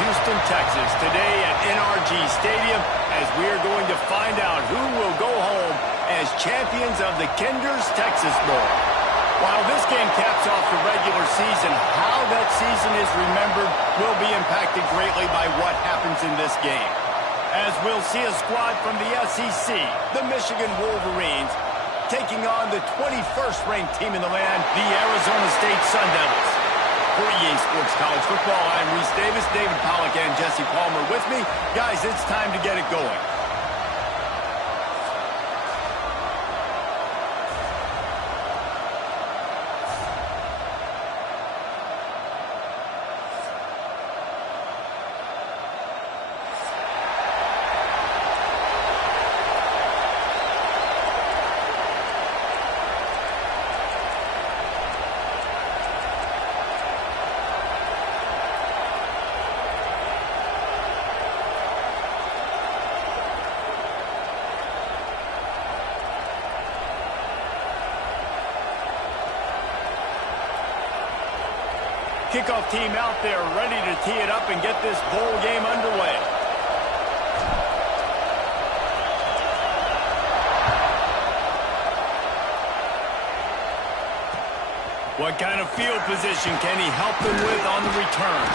Houston, Texas, today at NRG Stadium, as we are going to find out who will go home as champions of the Kinder's Texas Bowl. While this game caps off the regular season, how that season is remembered will be impacted greatly by what happens in this game. As we'll see a squad from the SEC, the Michigan Wolverines, taking on the 21st ranked team in the land, the Arizona State Sun Devils. For EA Sports College Football, I'm Reese Davis, David Pollack, and Jesse Palmer with me. Guys, it's time to get it going. Kickoff team out there ready to tee it up and get this bowl game underway. What kind of field position can he help them with on the return?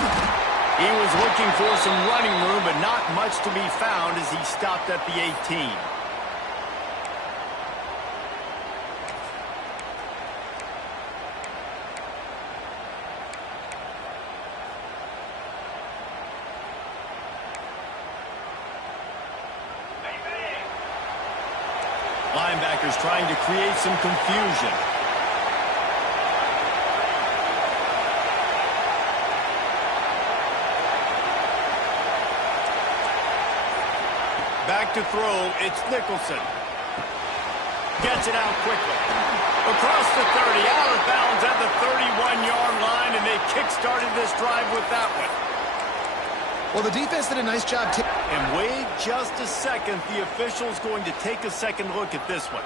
He was looking for some running room, but not much to be found as he stopped at the 18. Linebackers trying to create some confusion. Back to throw, it's Nicholson. Gets it out quickly. Across the 30, out of bounds at the 31-yard line, and they kick-started this drive with that one. Well, the defense did a nice job. And wait just a second. The official's going to take a second look at this one.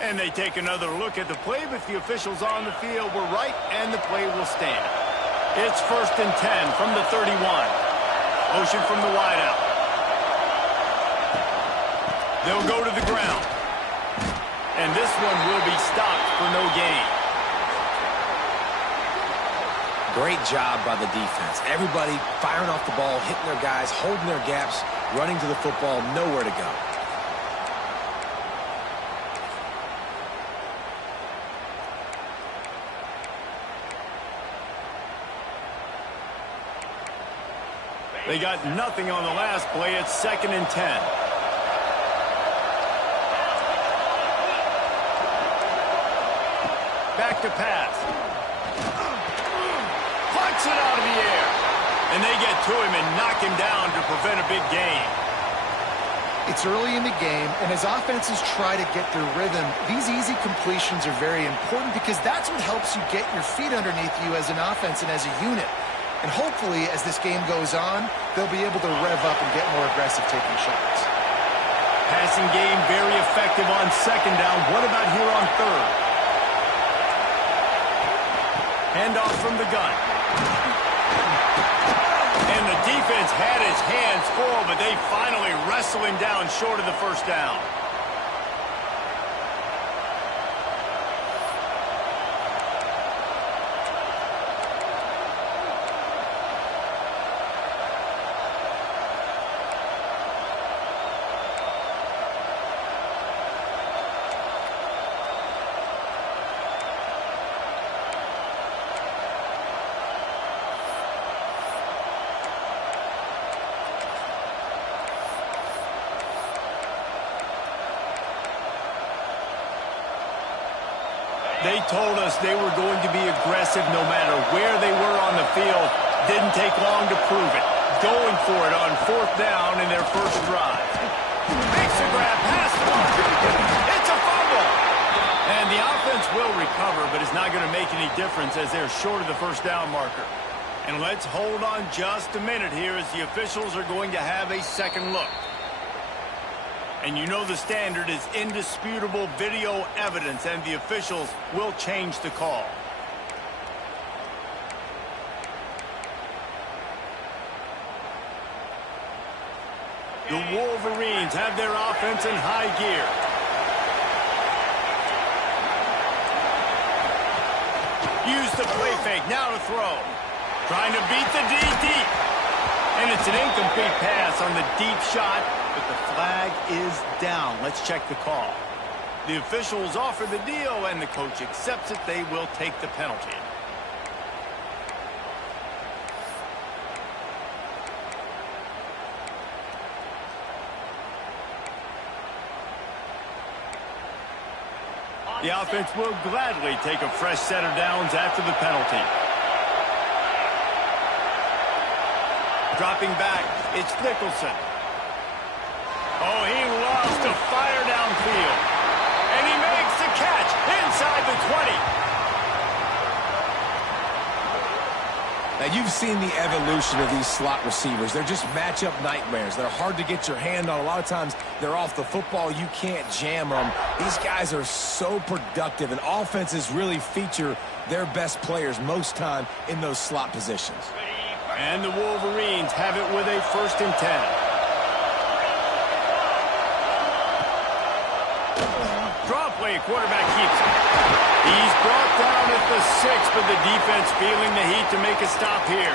And they take another look at the play, but the officials on the field were right, and the play will stand. It's 1st and 10 from the 31. Motion from the wideout. They'll go to the ground. And this one will be stopped for no gain. Great job by the defense. Everybody firing off the ball, hitting their guys, holding their gaps, running to the football, nowhere to go. They got nothing on the last play. It's 2nd and 10. Back to pass. Plucks it out of the air. And they get to him and knock him down to prevent a big gain. It's early in the game, and as offenses try to get their rhythm, these easy completions are very important because that's what helps you get your feet underneath you as an offense and as a unit. And hopefully, as this game goes on, they'll be able to rev up and get more aggressive taking shots. Passing game very effective on 2nd down. What about here on 3rd? Handoff from the gun. And the defense had his hands full, but they finally wrestle him down short of the 1st down. They told us they were going to be aggressive no matter where they were on the field. Didn't take long to prove it. Going for it on 4th down in their first drive. Makes a grab, pass block. It's a fumble. And the offense will recover, but it's not going to make any difference as they're short of the 1st down marker. And let's hold on just a minute here as the officials are going to have a second look. And you know the standard is indisputable video evidence, and the officials will change the call. The Wolverines have their offense in high gear. Use the play fake, now to throw. Trying to beat the D deep. And it's an incomplete pass on the deep shot, but the flag is down. Let's check the call. The officials offer the deal, and the coach accepts it. They will take the penalty. The offense will gladly take a fresh set of downs after the penalty. Dropping back, it's Nicholson. Oh, he loves to fire downfield. And he makes the catch inside the 20. Now, you've seen the evolution of these slot receivers. They're just matchup nightmares. They're hard to get your hand on. A lot of times, they're off the football. You can't jam them. These guys are so productive, and offenses really feature their best players most time in those slot positions. And the Wolverines have it with a 1st and 10. Draw play, quarterback keeps it. He's brought down at the 6, but the defense feeling the heat to make a stop here.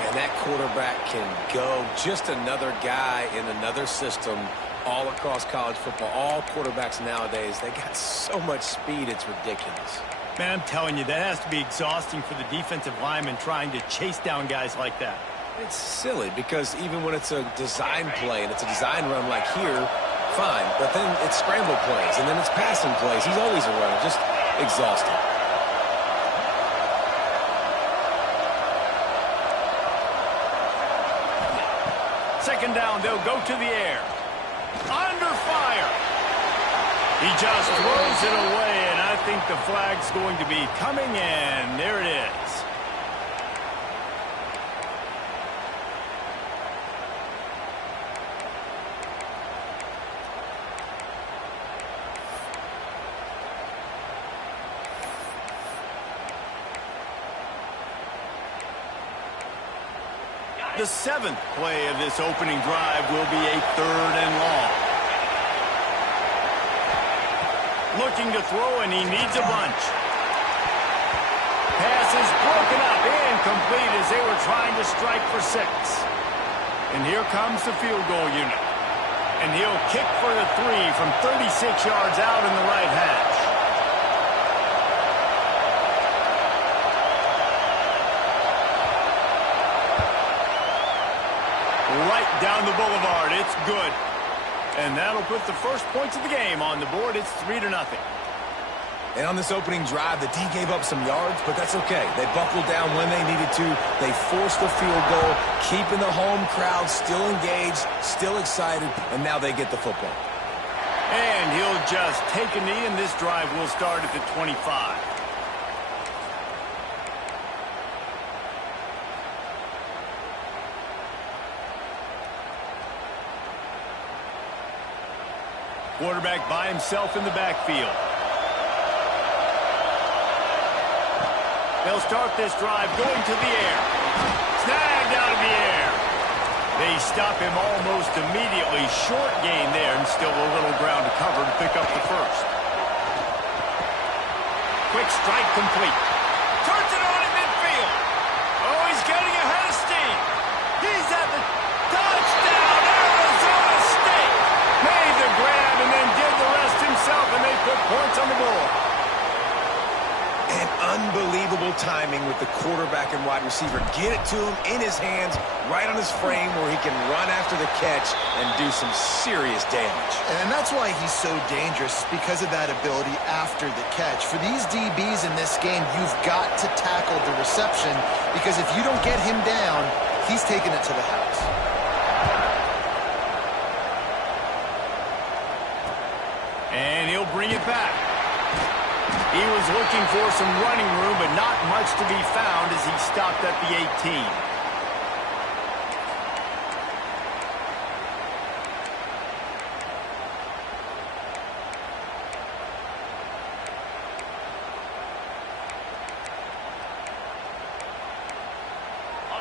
Man, that quarterback can go. Just another guy in another system all across college football. All quarterbacks nowadays, they got so much speed, it's ridiculous. Man, I'm telling you, that has to be exhausting for the defensive lineman trying to chase down guys like that. It's silly because even when it's a design play and it's a design run like here, fine, but then it's scramble plays, and then it's passing plays. He's always a runner, just exhausting. Second down, they'll go to the air. Under fire. He just throws it away, and I think the flag's going to be coming in. There it is. The 7th play of this opening drive will be a 3rd and long. Looking to throw, and he needs a bunch. Pass is broken up, incomplete as they were trying to strike for 6. And here comes the field goal unit. And he'll kick for the 3 from 36 yards out in the right hash. Right down the boulevard. It's good. And that'll put the first points of the game on the board. It's 3-0. And on this opening drive, the D gave up some yards, but that's okay. They buckled down when they needed to. They forced the field goal, keeping the home crowd still engaged, still excited, and now they get the football. And he'll just take a knee, and this drive will start at the 25. Quarterback by himself in the backfield. They'll start this drive going to the air. Snagged out of the air. They stop him almost immediately. Short gain there, and still a little ground to cover to pick up the first. Quick strike complete. Turns it on in midfield. Oh, he's getting ahead of steam. He's at the touchdown. Arizona State made the grab and then did the rest himself, and they put points on the board. And unbelievable timing with the quarterback and wide receiver. Get it to him in his hands, right on his frame where he can run after the catch and do some serious damage. And that's why he's so dangerous, because of that ability after the catch. For these DBs in this game, you've got to tackle the reception, because if you don't get him down, he's taking it to the house. And he'll bring it back. He was looking for some running room, but not much to be found as he stopped at the 18.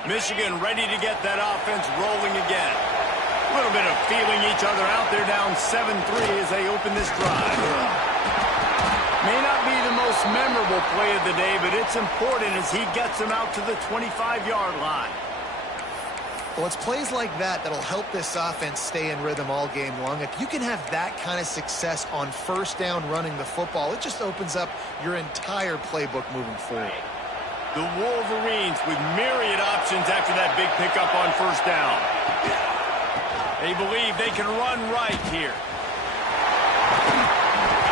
Michigan ready to get that offense rolling again. A little bit of feeling each other out. They're down 7-3 as they open this drive. May not be the most memorable play of the day, but it's important as he gets them out to the 25-yard line. Well, it's plays like that that'll help this offense stay in rhythm all game long. If you can have that kind of success on first down running the football, it just opens up your entire playbook moving forward. The Wolverines with myriad options after that big pickup on first down. They believe they can run right here.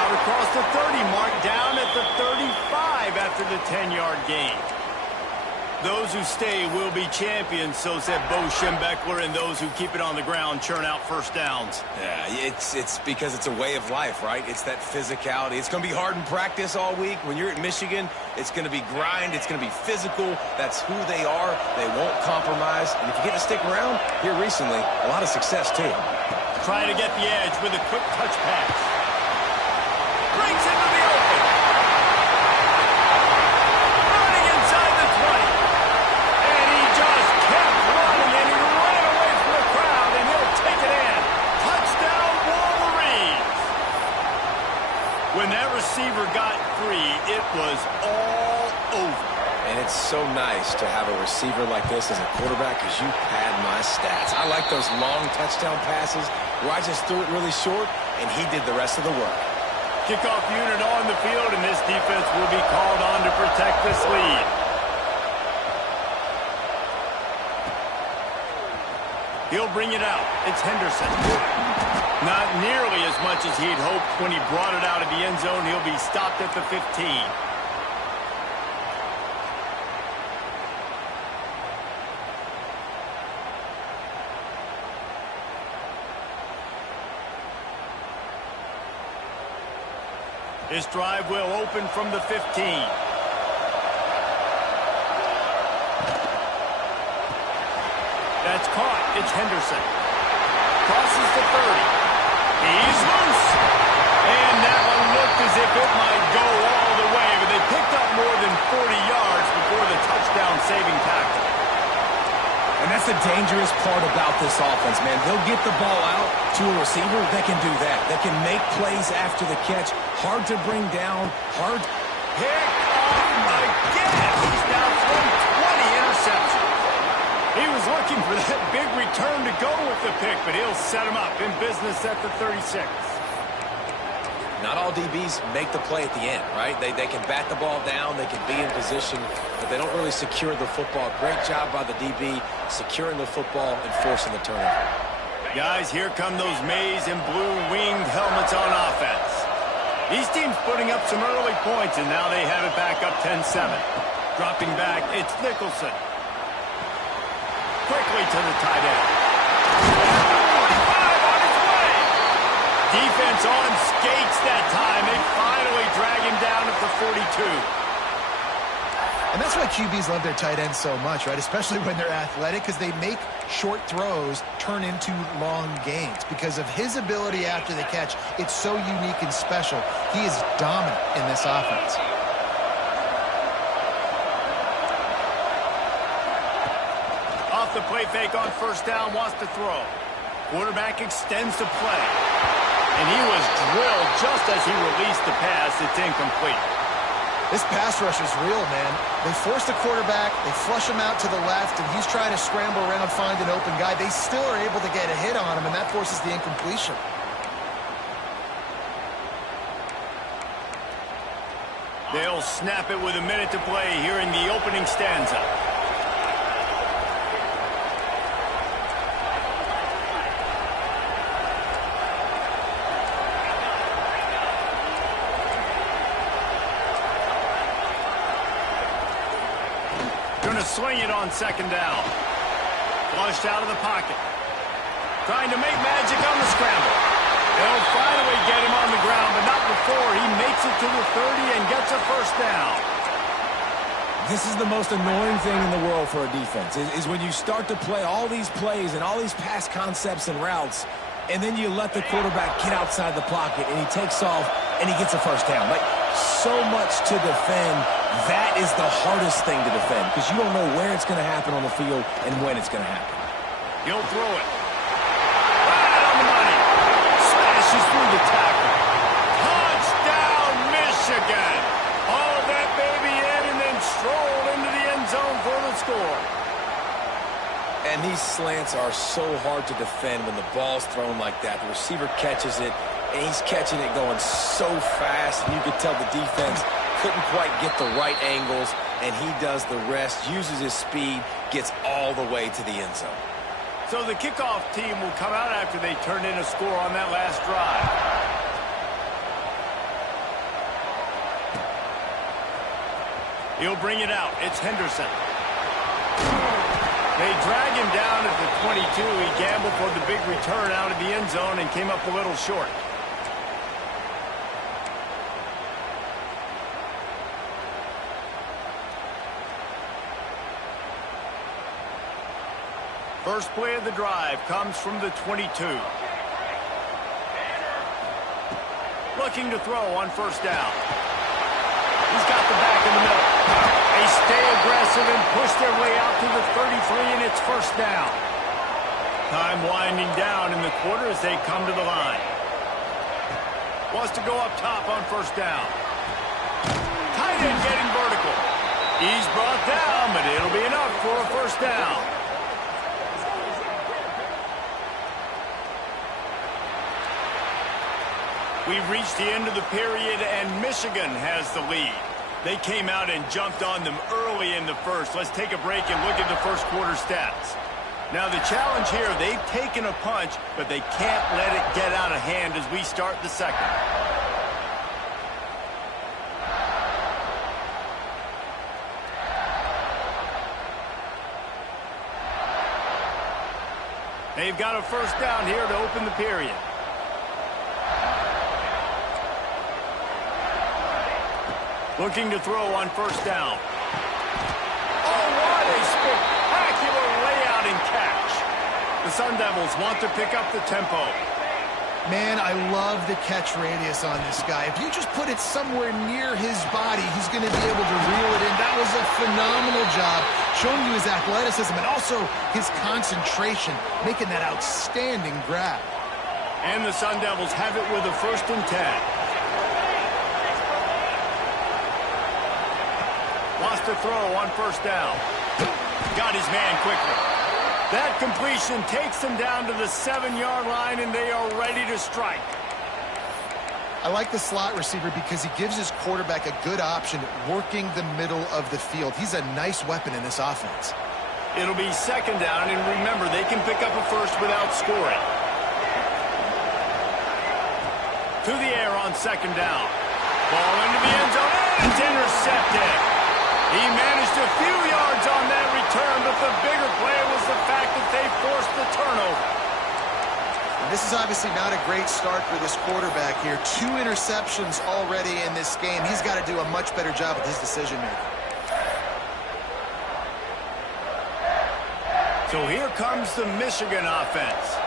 Out across the 30 mark, down at the 35 after the 10-yard gain. Those who stay will be champions, so said Bo Schembechler, and those who keep it on the ground churn out first downs. Yeah, it's because it's a way of life, right? It's that physicality. It's going to be hard in practice all week. When you're at Michigan, it's going to be grind. It's going to be physical. That's who they are. They won't compromise. And if you get to stick around, here recently, a lot of success, too. Trying to get the edge with a quick touch pass. Breaks into the open. Running inside the 20. And he just kept running, and he ran away from the crowd, and he'll take it in. Touchdown, Wolverines. When that receiver got free, it was all over. And it's so nice to have a receiver like this as a quarterback because you pad my stats. I like those long touchdown passes where I just threw it really short, and he did the rest of the work. Kickoff unit on the field, and this defense will be called on to protect this lead. He'll bring it out. It's Henderson. Not nearly as much as he'd hoped when he brought it out of the end zone. He'll be stopped at the 15. This drive will open from the 15. That's caught. It's Henderson. Crosses the 30. He's loose. And that one looked as if it might go all the way, but they picked up more than 40 yards before the touchdown-saving tackle. And that's the dangerous part about this offense, man. They'll get the ball out to a receiver. They can do that. They can make plays after the catch. Hard to bring down. Hard. Pick off again. He's now thrown 20 interceptions. He was looking for that big return to go with the pick, but he'll set him up in business at the 36. Not all DBs make the play at the end, right? They can bat the ball down, they can be in position, but they don't really secure the football. Great job by the DB securing the football and forcing the turnover. Guys, here come those maize and blue winged helmets on offense. These teams putting up some early points, and now they have it back up 10-7. Dropping back, it's Nicholson. Quickly to the tight end. Defense on skates that time. They finally drag him down at the 42. And that's why QBs love their tight ends so much, right? Especially when they're athletic, because they make short throws turn into long gains. Because of his ability after the catch, it's so unique and special. He is dominant in this offense. Off the play fake on first down, wants to throw. Quarterback extends the play. And he was drilled just as he released the pass. It's incomplete. This pass rush is real, man. They force the quarterback, they flush him out to the left, and he's trying to scramble around, find an open guy. They still are able to get a hit on him, and that forces the incompletion. They'll snap it with a minute to play here in the opening stanza. Swing it on second down. Flushed out of the pocket. Trying to make magic on the scramble. They'll finally get him on the ground, but not before he makes it to the 30 and gets a first down. This is the most annoying thing in the world for a defense, is when you start to play all these plays and all these pass concepts and routes, and then you let the quarterback get outside the pocket, and he takes off, and he gets a first down. Like, So much to defend. That is the hardest thing to defend because you don't know where it's going to happen on the field and when it's going to happen. He'll throw it. Right on the money. Smashes through the tackle. Touchdown, Michigan. Hauled that baby in and then strolled into the end zone for the score. And these slants are so hard to defend when the ball's thrown like that. The receiver catches it, and he's catching it going so fast, and you could tell the defense couldn't quite get the right angles, and he does the rest, uses his speed, gets all the way to the end zone. So the kickoff team will come out after they turn in a score on that last drive. He'll bring it out. It's Henderson. They drag him down at the 22. He gambled for the big return out of the end zone and came up a little short. First play of the drive comes from the 22. Looking to throw on first down. He's got the back in the middle. They stay aggressive and push their way out to the 33, and it's first down. Time winding down in the quarter as they come to the line. Wants to go up top on first down. Tight end getting vertical. He's brought down, but it'll be enough for a first down. We've reached the end of the period, and Michigan has the lead. They came out and jumped on them early in the first. Let's take a break and look at the first quarter stats. Now the challenge here, they've taken a punch, but they can't let it get out of hand as we start the second. They've got a first down here to open the period. Looking to throw on first down. Oh, what a spectacular layout and catch. The Sun Devils want to pick up the tempo. Man, I love the catch radius on this guy. If you just put it somewhere near his body, he's going to be able to reel it in. That was a phenomenal job, showing you his athleticism and also his concentration, making that outstanding grab. And the Sun Devils have it with a 1st and 10. Wants to throw on first down. Got his man quickly. That completion takes them down to the 7-yard line, and they are ready to strike. I like the slot receiver because he gives his quarterback a good option working the middle of the field. He's a nice weapon in this offense. It'll be 2nd down, and remember, they can pick up a first without scoring. To the air on 2nd down. Ball into the end zone, and it's intercepted. He managed a few yards on that return, but the bigger play was the fact that they forced the turnover. And this is obviously not a great start for this quarterback here. 2 interceptions already in this game. He's got to do a much better job with his decision-making. So here comes the Michigan offense.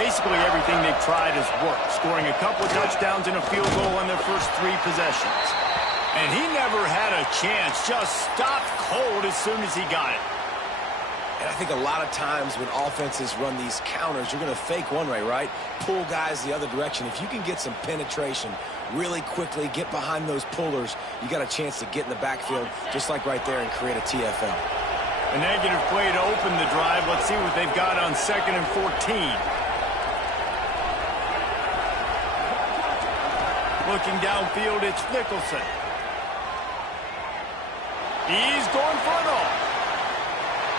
Basically everything they've tried has worked, scoring a couple of touchdowns and a field goal on their first 3 possessions. And he never had a chance, just stopped cold as soon as he got it. And I think a lot of times when offenses run these counters, you're going to fake one way, right? Pull guys the other direction. If you can get some penetration really quickly, get behind those pullers, you got a chance to get in the backfield, just like right there, and create a TFL. A negative play to open the drive. Let's see what they've got on 2nd and 14. Looking downfield, it's Nicholson. He's going for it all.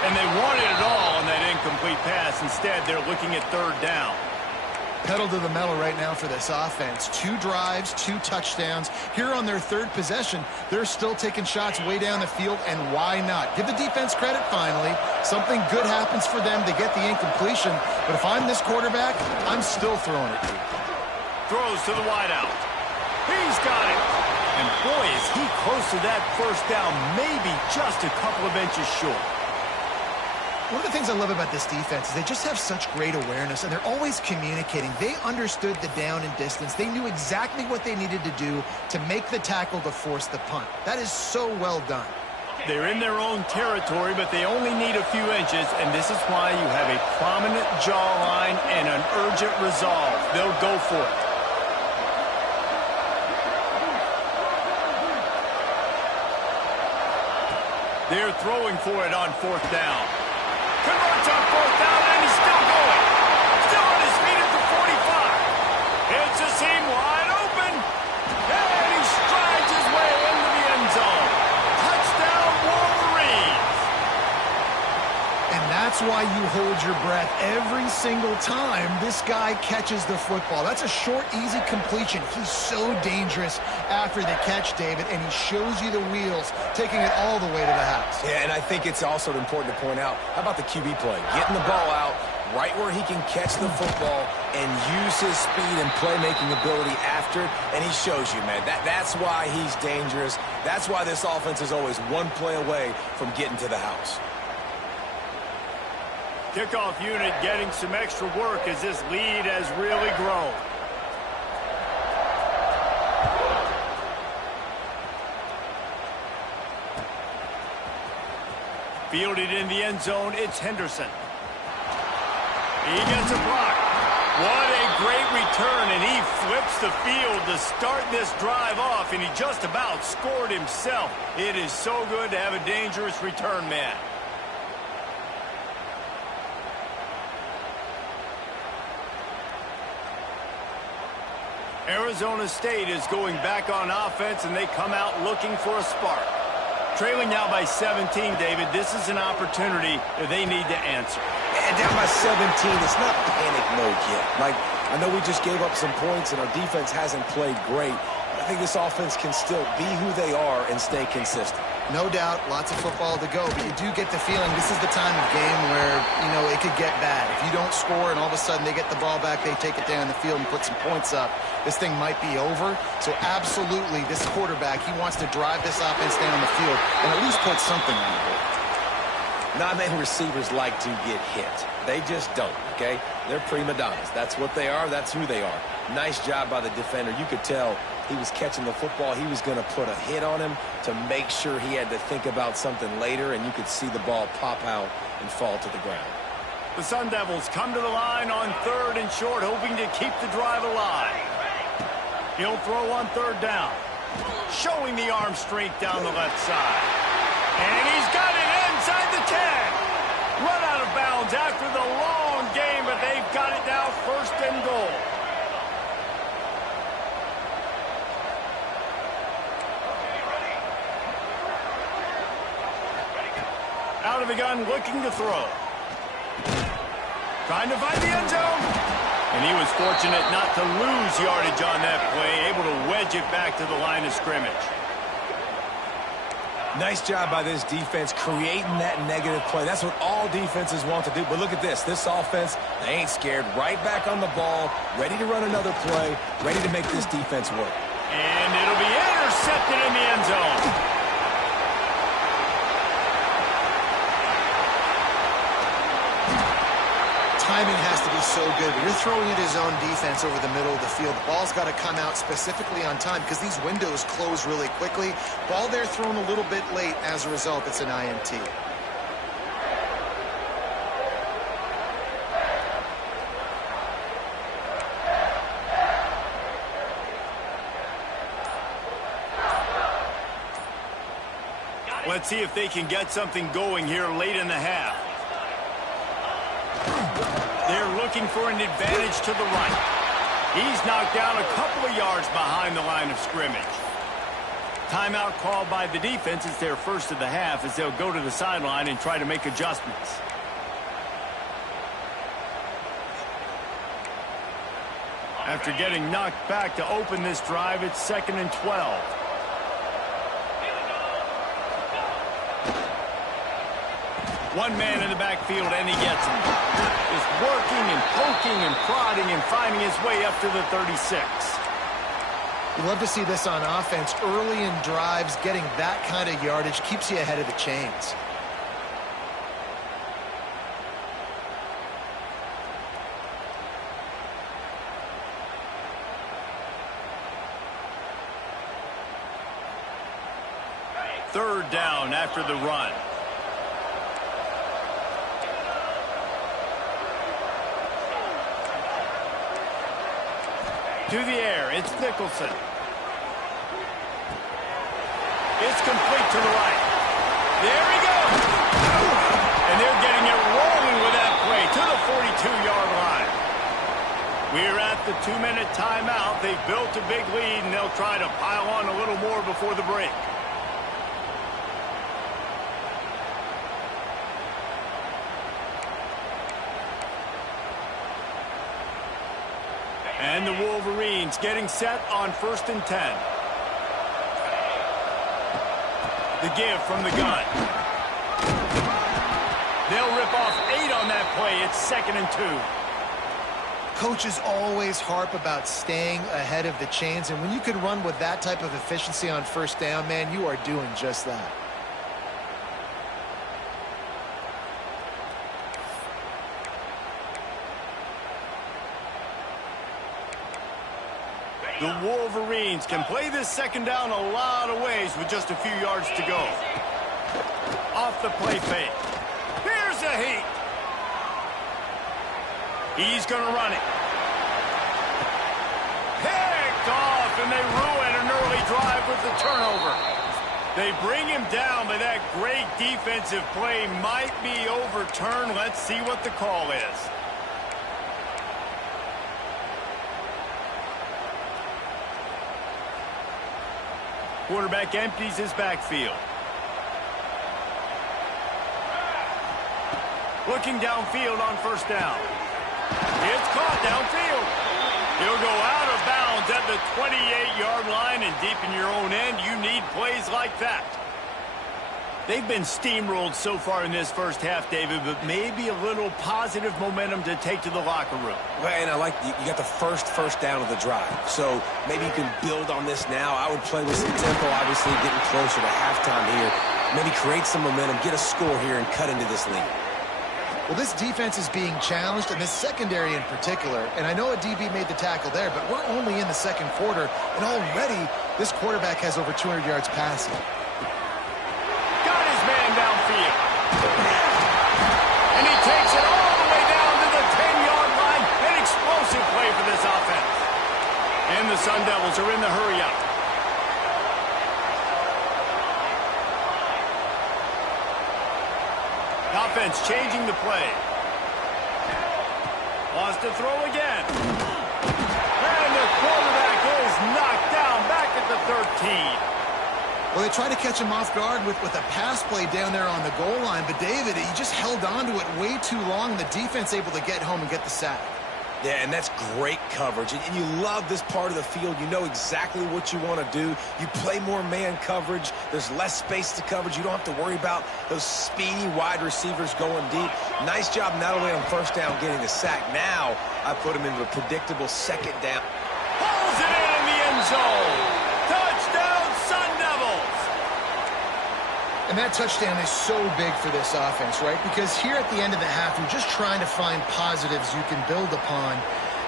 And they wanted it all on that incomplete pass. Instead, they're looking at 3rd down. Pedal to the metal right now for this offense. 2 drives, 2 touchdowns. Here on their 3rd possession, they're still taking shots way down the field, and why not? Give the defense credit finally. Something good happens for them. They get the incompletion. But if I'm this quarterback, I'm still throwing it deep. Throws to the wideout. He's got it. And boy, is he close to that first down, maybe just a couple of inches short. One of the things I love about this defense is they just have such great awareness, and they're always communicating. They understood the down and distance. They knew exactly what they needed to do to make the tackle to force the punt. That is so well done. They're in their own territory, but they only need a few inches, and this is why you have a prominent jawline and an urgent resolve. They'll go for it. They're throwing for it on 4th down. Converts on 4th down, and he's still going. Still on his feet at the 45. Hits a seam wide open. And he strides his way into the end zone. Touchdown, Wolverines. And that's why you hold your breath every single time this guy catches the football. That's a short, easy completion. He's so dangerous after the catch, David, and he shows you the wheels, taking it all the way to the house. Yeah, and I think it's also important to point out, how about the QB play? Getting the ball out right where he can catch the football and use his speed and playmaking ability after it, and he shows you, man. That's why he's dangerous. That's why this offense is always one play away from getting to the house. Kickoff unit getting some extra work as this lead has really grown. Fielded in the end zone, it's Henderson. He gets a block. What a great return, and he flips the field to start this drive off, and he just about scored himself. It is so good to have a dangerous return man. Arizona State is going back on offense, and they come out looking for a spark. Trailing now by 17, David. This is an opportunity that they need to answer. And down by 17, it's not panic mode yet. Like, I know we just gave up some points, and our defense hasn't played great. I think this offense can still be who they are and stay consistent. No doubt, lots of football to go, but you do get the feeling this is the time of game where, you know, it could get bad. If you don't score and all of a sudden they get the ball back, they take it down the field and put some points up, this thing might be over. So absolutely, this quarterback, he wants to drive this offense down the field and at least put something on the board. Not many receivers like to get hit. They just don't, okay? They're prima donnas. That's what they are. That's who they are. Nice job by the defender. You could tell he was catching the football. He was going to put a hit on him to make sure he had to think about something later, and you could see the ball pop out and fall to the ground. The Sun Devils come to the line on 3rd and short, hoping to keep the drive alive. He'll throw on 3rd down, showing the arm strength down the left side. And he's got it inside the 10. Run out of bounds after the long game, but they've got it now 1st and goal. Out of the gun, looking to throw. Trying to find the end zone. And he was fortunate not to lose yardage on that play, able to wedge it back to the line of scrimmage. Nice job by this defense creating that negative play. That's what all defenses want to do. But look at this. This offense, they ain't scared. Right back on the ball, ready to run another play, ready to make this defense work. And it'll be intercepted in the end zone. Timing has to be so good. When you're throwing at his own defense over the middle of the field, the ball's got to come out specifically on time because these windows close really quickly. Ball there thrown a little bit late. As a result, it's an INT. Let's see if they can get something going here late in the half. They're looking for an advantage to the right. He's knocked down a couple of yards behind the line of scrimmage. Timeout called by the defense. It's their first of the half as they'll go to the sideline and try to make adjustments. After getting knocked back to open this drive, it's 2nd and 12. One man in the backfield, and he gets him. Just working and poking and prodding and finding his way up to the 36. You love to see this on offense. Early in drives, getting that kind of yardage keeps you ahead of the chains. third down after the run. To the air, it's Nicholson. It's complete to the right. There he goes. And they're getting it rolling with that play to the 42-yard line. We're at the 2-minute timeout. They've built a big lead, and they'll try to pile on a little more before the break. And the Wolverines getting set on 1st and 10. The give from the gun. They'll rip off 8 on that play. It's 2nd and 2. Coaches always harp about staying ahead of the chains, and when you can run with that type of efficiency on 1st down, man, you are doing just that. The Wolverines can play this 2nd down a lot of ways with just a few yards to go. Off the play fake. Here's a heat. He's going to run it. Picked off, and they ruin an early drive with the turnover. They bring him down, but that great defensive play might be overturned. Let's see what the call is. Quarterback empties his backfield. Looking downfield on 1st down. It's caught downfield. He'll go out of bounds at the 28-yard line, and deep in your own end, you need plays like that. They've been steamrolled so far in this first half, David, but maybe a little positive momentum to take to the locker room. Well, and I like you got the first down of the drive, so maybe you can build on this now. I would play with some tempo, obviously getting closer to halftime here. Maybe create some momentum, get a score here, and cut into this lead. Well, this defense is being challenged, and this secondary in particular. And I know a DB made the tackle there, but we're only in the 2nd quarter, and already this quarterback has over 200 yards passing. Downfield. And he takes it all the way down to the 10-yard line. An explosive play for this offense. And the Sun Devils are in the hurry-up. Offense changing the play. Wants to throw again. And the quarterback is knocked down back at the 13. Well, they tried to catch him off guard with a pass play down there on the goal line, but David, he just held on to it way too long. The defense able to get home and get the sack. Yeah, and that's great coverage. And you love this part of the field. You know exactly what you want to do. You play more man coverage. There's less space to coverage. You don't have to worry about those speedy wide receivers going deep. Nice job not only on 1st down getting the sack. Now I put him into a predictable 2nd down. Pulls it in the end zone. Touchdown, Sun Devils. And that touchdown is so big for this offense, right? Because here at the end of the half, you're just trying to find positives you can build upon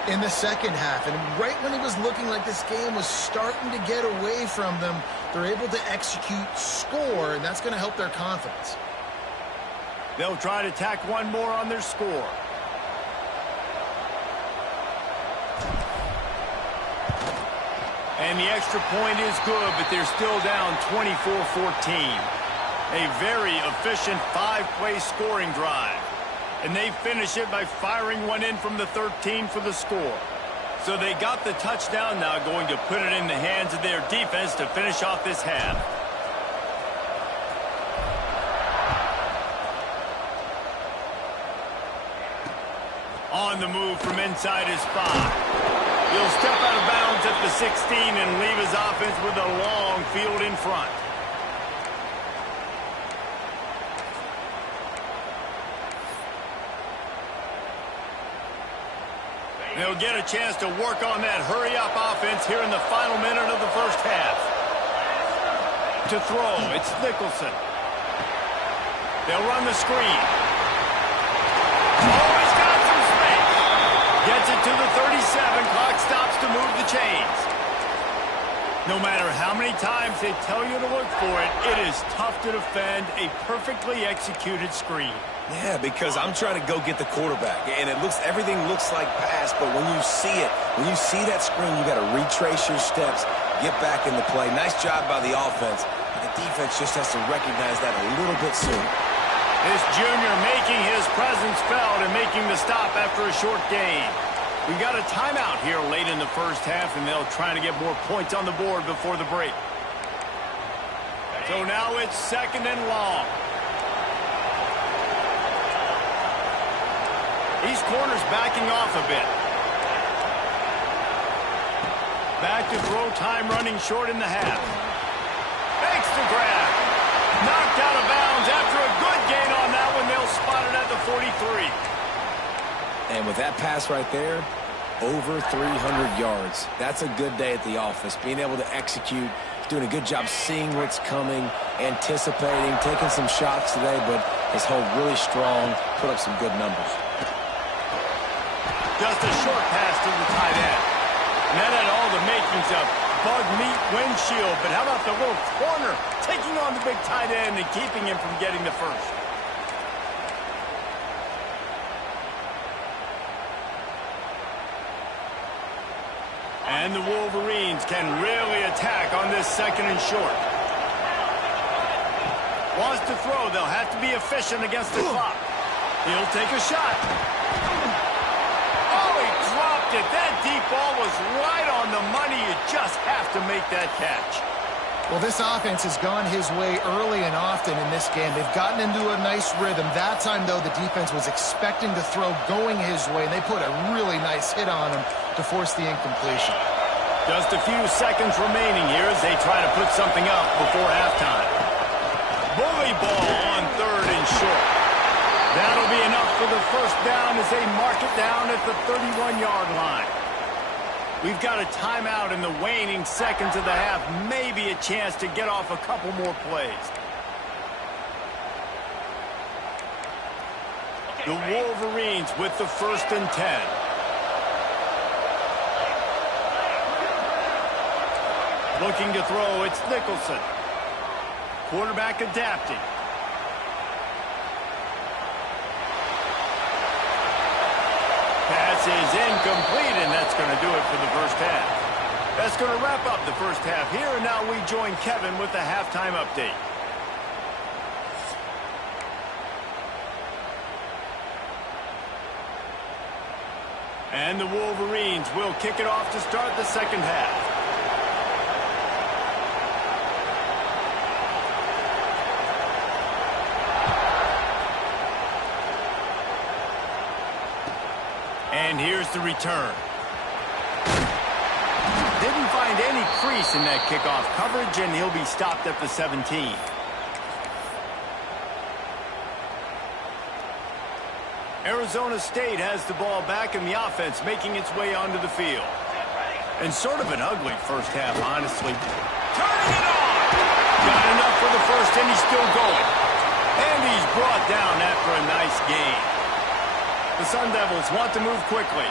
in the 2nd half. And right when it was looking like this game was starting to get away from them, they're able to execute, score, and that's going to help their confidence. They'll try to tack one more on their score. And the extra point is good, but they're still down 24-14. A very efficient 5-play scoring drive. And they finish it by firing one in from the 13 for the score. So they got the touchdown, now going to put it in the hands of their defense to finish off this half. On the move from inside his 5. He'll step out of bounds at the 16 and leave his offense with a long field in front. They'll get a chance to work on that hurry-up offense here in the final minute of the first half. To throw, it's Nicholson. They'll run the screen. Oh, he's got some space. Gets it to the 37. Clock stops to move the chains. No matter how many times they tell you to look for it, it is tough to defend a perfectly executed screen. Yeah, because I'm trying to go get the quarterback, and everything looks like pass, but when you see that screen, you got to retrace your steps, get back in the play. Nice job by the offense. The defense just has to recognize that a little bit sooner. This junior making his presence felt and making the stop after a short gain. We got a timeout here late in the first half, and they'll try to get more points on the board before the break. So now it's 2nd and long. These corners backing off a bit. Back to throw time, running short in the half. Makes the grab. Knocked out of bounds after a good gain on that one. They'll spot it at the 43. And with that pass right there, over 300 yards. That's a good day at the office. Being able to execute, doing a good job seeing what's coming, anticipating, taking some shots today, but his hold really strong, put up some good numbers. Just a short pass to the tight end. And that had all the makings of bug meat windshield, but how about the little corner taking on the big tight end and keeping him from getting the first? And the Wolverines can really attack on this 2nd and short. Wants to throw. They'll have to be efficient against the clock. He'll take a shot. Oh, he dropped it. That deep ball was right on the money. You just have to make that catch. Well, this offense has gone his way early and often in this game. They've gotten into a nice rhythm. That time, though, the defense was expecting to throw going his way, and they put a really nice hit on him to force the incompletion. Just a few seconds remaining here as they try to put something up before halftime. Bully ball on 3rd and short. That'll be enough for the first down as they mark it down at the 31-yard line. We've got a timeout in the waning seconds of the half. Maybe a chance to get off a couple more plays. The Wolverines with the 1st and 10. Looking to throw, it's Nicholson. Quarterback adapting. Pass is incomplete, and that's going to do it for the first half. That's going to wrap up the first half here, and now we join Kevin with the halftime update. And the Wolverines will kick it off to start the second half. And here's the return. Didn't find any crease in that kickoff coverage, and he'll be stopped at the 17. Arizona State has the ball back, and the offense making its way onto the field. And sort of an ugly first half, honestly. Turning it on! Got enough for the first, and he's still going. And he's brought down after a nice gain. The Sun Devils want to move quickly.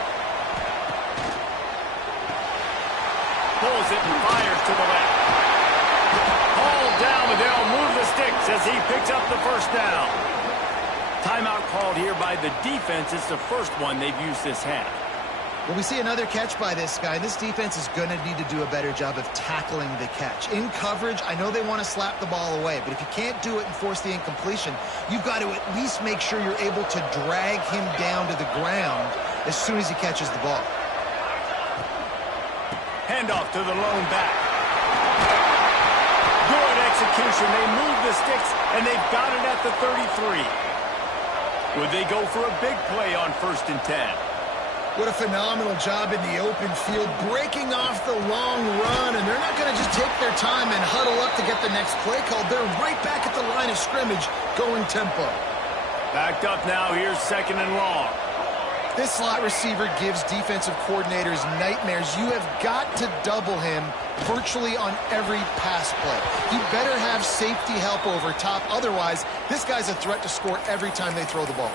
Pulls it and fires to the left. Hauled down, but they'll move the sticks as he picks up the first down. Timeout called here by the defense. It's the first one they've used this half. Well, we see another catch by this guy. This defense is going to need to do a better job of tackling the catch. In coverage, I know they want to slap the ball away, but if you can't do it and force the incompletion, you've got to at least make sure you're able to drag him down to the ground as soon as he catches the ball. Handoff to the lone back. Good execution. They move the sticks, and they've got it at the 33. Would they go for a big play on 1st and 10? What a phenomenal job in the open field, breaking off the long run, and they're not going to just take their time and huddle up to get the next play called. They're right back at the line of scrimmage, going tempo. Backed up now, here's 2nd and long. This slot receiver gives defensive coordinators nightmares. You have got to double him virtually on every pass play. You better have safety help over top. Otherwise, this guy's a threat to score every time they throw the ball.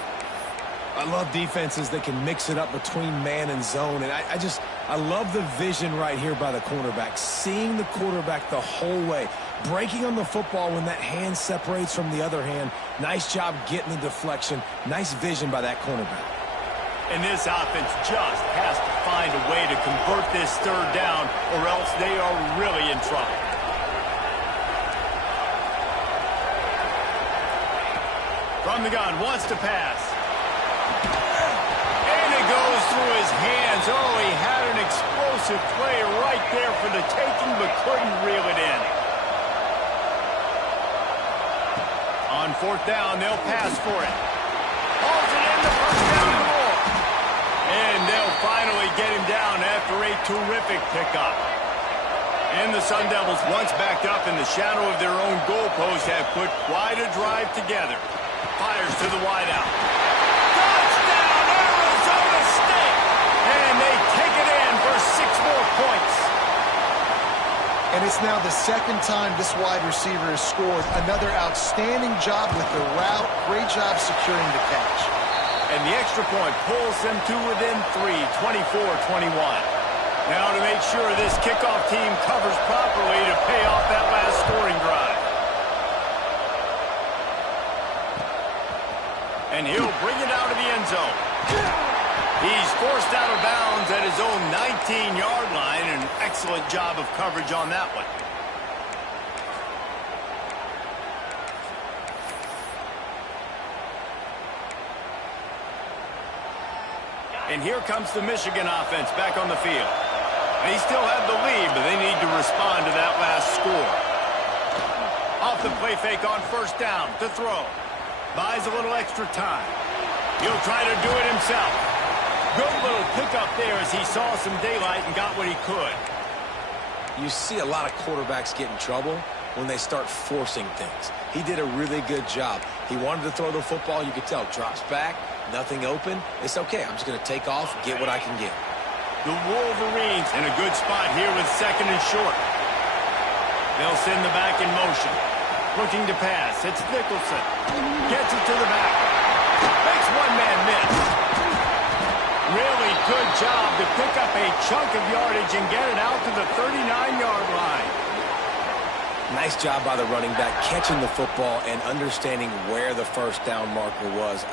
I love defenses that can mix it up between man and zone, and I love the vision right here by the cornerback, seeing the quarterback the whole way, breaking on the football when that hand separates from the other hand. Nice job getting the deflection. Nice vision by that cornerback. And this offense just has to find a way to convert this third down, or else they are really in trouble. From the gun, wants to pass. And it goes through his hands. Oh, he had an explosive play right there for the taking, but couldn't reel it in. On fourth down, they'll pass for it. Hauls it in, the first down and more. And they'll finally get him down after a terrific pickup. And the Sun Devils, once backed up in the shadow of their own goalpost, have put quite a drive together. Fires to the wideout. Touchdown, Arizona State! And they take it in for 6 more points. And it's now the second time this wide receiver has scored. Another outstanding job with the route. Great job securing the catch. And the extra point pulls them to within 3, 24-21. Now to make sure this kickoff team covers properly to pay off that last scoring drive. And he'll bring it out of the end zone. He's forced out of bounds at his own 19-yard line. An excellent job of coverage on that one. And here comes the Michigan offense back on the field. They still have the lead, but they need to respond to that last score. Off the play fake on first down to throw. Buys a little extra time. He'll try to do it himself. Good little pickup there as he saw some daylight and got what he could. You see a lot of quarterbacks get in trouble when they start forcing things. He did a really good job. He wanted to throw the football. You could tell. Drops back, nothing open. It's okay. I'm just going to take off, get what I can get. The Wolverines in a good spot here with second and short. They'll send the back in motion. Looking to pass. It's Nicholson. Gets it to the back. Makes one man miss. Really good job to pick up a chunk of yardage and get it out to the 39-yard line. Nice job by the running back catching the football and understanding where the first down marker was.